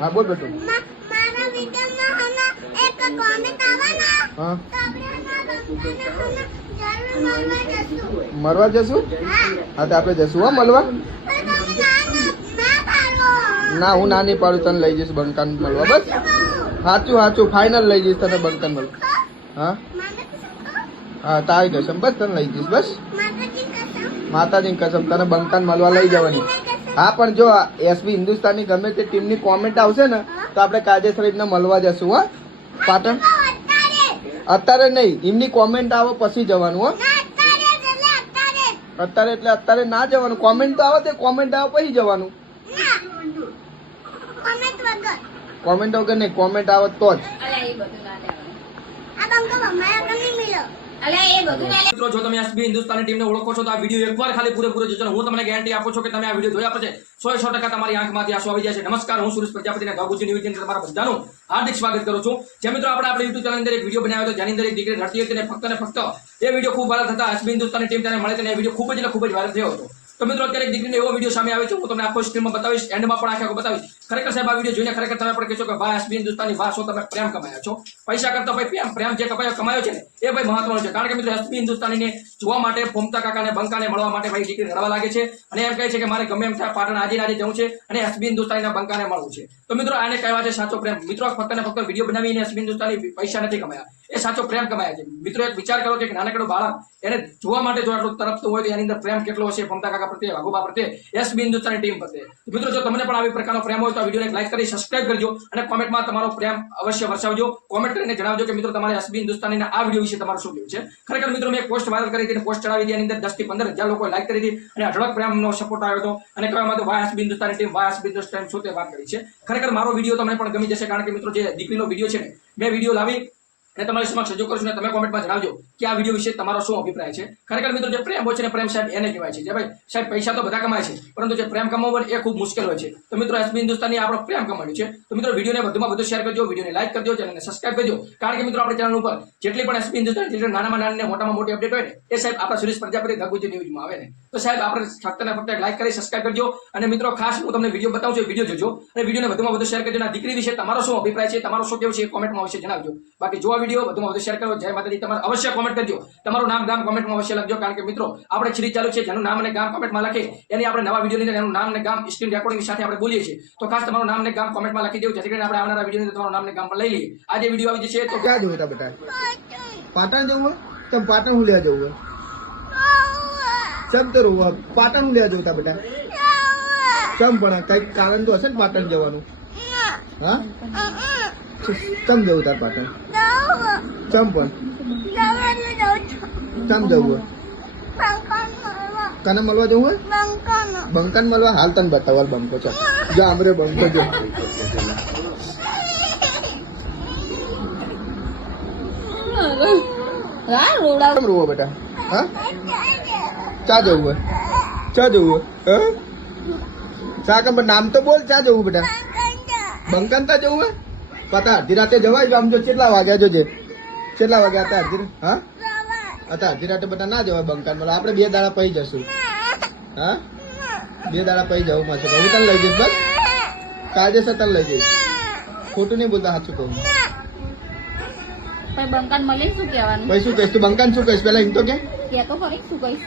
હા બોલ બેટું. મારા વિડીયોમાં હના એક કોમેન્ટ આવે ને હા તો આપણે હના જરૂર મરવા જશું. હા તો આપણે જશું હા મળવા. ના હું ના નહીં પાડું, તને લઈ જઈશ બંકાન મળવા. બસ સાચું સાચું ફાઇનલ લઈ જઈશ તને બંકાન મળવા. હા હા તારી કસમ બસ તને લઈ જઈશ. બસ માતાજીની કસમ તને બંકાન મળવા લઈ જવાની. હા પણ જો એસબી હિન્દુસ્તાની ગમે તે ટીમની કોમેન્ટ આવશે ને તો આપણે કાયદેસર રીતના મળવા જશું. હા પાટણ અત્યારે નહીં, એમની કોમેન્ટ આવે પછી જવાનું. હા અત્યારે એટલે અત્યારે ના જવાનું. કોમેન્ટ તો આવે તે કોમેન્ટ આવે પછી જવાનું. કોમેન્ટ વગર નહીં, કોમેન્ટ આવે તો જ. મિત્રો જો તમે એસબી હિન્દુસ્તાની ટીમને ઓળખો છો તો આ વિડીયો એકવાર ખાલી પૂરેપૂરો જોજો. હું તમને ગેરંટી આપું છું કે તમે આ વિડીયો જોયા પછી 100% તમારી આંખમાંથી આંસુ આવી જશે. નમસ્કાર, હું સુરેશ પ્રજાપતિને ગાગુજી ન્યૂઝ ચેનલ તમારા બધાનું હાર્દિક સ્વાગત કરું છું. જે મિત્રો આપણે યુટ્યુબ ચેનલ અંદર એક વિડીયો બનાવ્યો હતો જેની અંદર એક દીકરી રડતી હતી ને ફક્ત એ વિડીયો ખૂબ વાયરલ થતા એસબી હિન્દુસ્તાની ટીમ તેને મળે તેને એ વિડીયો ખૂબ જ વાયરલ થયો હતો. તો મિત્રો અત્યારે એક દીકરીનો એવો વિડીયો સામે આવે છે, હું તમને આખો સ્ક્રીનમાં બતાવીશ, એન્ડમાં પણ આખો બતાવીશ. ખરેખર સાહેબ આ વિડીયો જોઈને ખરેખર તમે પણ કહેશો કે વાહ એસબી હિન્દુસ્તાની વાહ, શું તમે પ્રેમ કમાયા છો. પૈસા કરતા ભાઈ પ્રેમ જે કમાયો છે ને એ ભાઈ મહત્વનો છે. કારણ કે મિત્રો એસબી હિન્દુસ્તાનીને જોવા માટે ફોમતા કાકાને બંકાને મળવા માટે ભાઈ દીકરી રડવા લાગે છે અને એમ કહે છે કે મારે ગમે એમ થાય પાટણ આજે જવું છે અને એસબી હિન્દુસ્તાનીના બંકાને મળવું છે. તો મિત્રો આને કહેવા છે સાચો પ્રેમ. મિત્રો ફક્ત ને ફક્ત વિડીયો બનાવીને એસબી હિન્દુસ્તાની પૈસા નથી કમાયા, એ સાચો પ્રેમ કમાયા છે. મિત્રો એક વિચાર કરો કે એક નાનકડું બાળક એને જોવા માટે જો આટલું તરફતું હોય તો એની અંદર પ્રેમ કેટલો હશે ફોમતા કાકા પ્રત્યે, વાઘોબા પ્રત્યે, એસબી હિન્દુસ્તાની ટીમ પ્રત્યે. મિત્રો જો તમને પણ આવી પ્રકારનો પ્રેમ હોય તો આ વિડીયોને લાઈક કરી સબસ્ક્રાઇબ કરજો અને કોમેન્ટમાં તમારો પ્રેમ અવશ્ય વરસાવજો. કોમેન્ટ કરીને જણાવજો કે મિત્રો તમારે એસબી હિન્દુસ્તાનીના આ વિડીયો વિશે તમારું શું કહેવું છે. ખરેખર મિત્રો મેં પોસ્ટ વાયરલ કરી હતી, પોસ્ટ ચડાવી હતી, એની અંદર 10 થી 15 હજાર લોકોએ લાઈક કરી હતી અને અઢળક પ્રેમનો સપોર્ટ આવ્યો હતો અને કહેવામાં તો વાહ એસબી હિન્દુસ્તાની ટીમ, વાહ એસબી હિન્દુસ્તાની શું તે વાત કરી છે. ખરેખર મારો વિડીયો તમને પણ ગમી જશે. કારણ કે મિત્રો જે દીકરીનો વિડીયો છે ને મેં વિડીયો લાવી અને તમારી સમક્ષ રજૂ કરશું ને તમે કોમેન્ટમાં જણાવજો કે આ વિડીયો વિશે તમારો શું અભિપ્રાય છે. ખરેખર મિત્રો જે પ્રેમ હોય છે ને પ્રેમ સાહેબ એને કહેવાય છે. જે ભાઈ સાહેબ પૈસા તો બધા કમાય છે પરંતુ જે પ્રેમ કમાવવો એ ખૂબ મુશ્કેલ હોય છે. તો મિત્રો એસબી હિન્દુસ્તાની આપણો પ્રેમ કમાડ્યું છે. તો મિત્રો વિડીયોને વધુમાં વધુ શેર કરજો, વિડીયોને લાઈક કરજો, ચેનલને સબસ્ક્રાઇબ કરજો. કારણ કે મિત્રો આપણી ચેનલ ઉપર જેટલી પણ એસબી હિન્દુસ્તાની જેટલી નાનામાં નાની મોટામાં મોટી અપડેટ હોય ને એ સાહેબ આપણા સુરેશ પ્રજાપતિ ગાગુજી ન્યૂઝમાં આવે ને તો સાહેબ આપણે ફક્ત ને ફક્ત લાઈક કરી સબસ્ક્રાઇબ કરજો. અને મિત્રો ખાસ હું તમને વિડીયો બતાવું છું, વિડીયો જોજો અને વિડીયોને વધુમાં વધુ શેર કરજો. અને દીકરી વિશે તમારો શું અભિપ્રાય છે, તમારો શું કેવું છે એ કોમેન્ટમાં અવશ્ય જણાવજો. બાકી જો આ વિડીયો વધુમાં વધુ શેર કરો, જય માતાજી, તમારે અવશ્ય કોમેન્ટ કરજો, તમારું નામ ગામ કોમેન્ટમાં અવશ્ય લખજો. કારણ કે મિત્રો આપણે સિરીઝ ચાલુ છે જેનું નામ અને ગામ કોમેન્ટમાં લખે એની આપણે નવા વિડીયોની અંદર એનું નામ અને ગામ સ્ક્રીન રેકોર્ડિંગની સાથે આપણે બોલીએ છીએ. તો ખાસ તમારું નામ અને ગામ કોમેન્ટમાં લખી દેવું જેથી કરીને આપણે આવનારા વિડીયોની અંદર તમારું નામ અને ગામ પણ લઈ લઈએ. આજે વિડીયો આવી જશે તો ક્યાં જવું હતા બેટા? પાટણ જવું? તમે પાટણ હું લેવા જવું? ચમ તો રહું પાટણ હું લેવા જવું હતા બેટા? ચમ પણ કઈક કારણ તો હશે ને પાટણ જવાનું? હા ચમ જવું તાર પાટણ? ચમ પણ ચમ જવું? તને મળવા જવું હોય? બંકાન મળવા? હાલ તને બતાવવા બંકો છે. જો આમરે બંકો જો રોવા બેટા. હા ચા જવું હોય? ચા જવું હોય? હા ચા કમ નામ તો બોલ. ચા જવું બેટા? બંકાન તા જવું હોય? પતા અડધી રાતે જવાય. આમ જો કેટલા વાગ્યા જોજે, કેટલા વાગ્યા હતા અડધી? હા હતા અડધી રાતે બધા ના જવાય બંકાન મળવા. આપણે 2 દાડા પહી જશું. હા 2 દાડા પહી જવું મળશે. હું તને લઈ જઈશ. બસ કાયદેસર તને લઈ જઈશ. ખોટું નહીં બોલતા, સાચું કહું. બંકાન મળે શું કહેવાનું? પછી શું કહીશ તું? બંકાન શું કહીશ પેલા એમ તો કે તો ખરી શું કહીશ?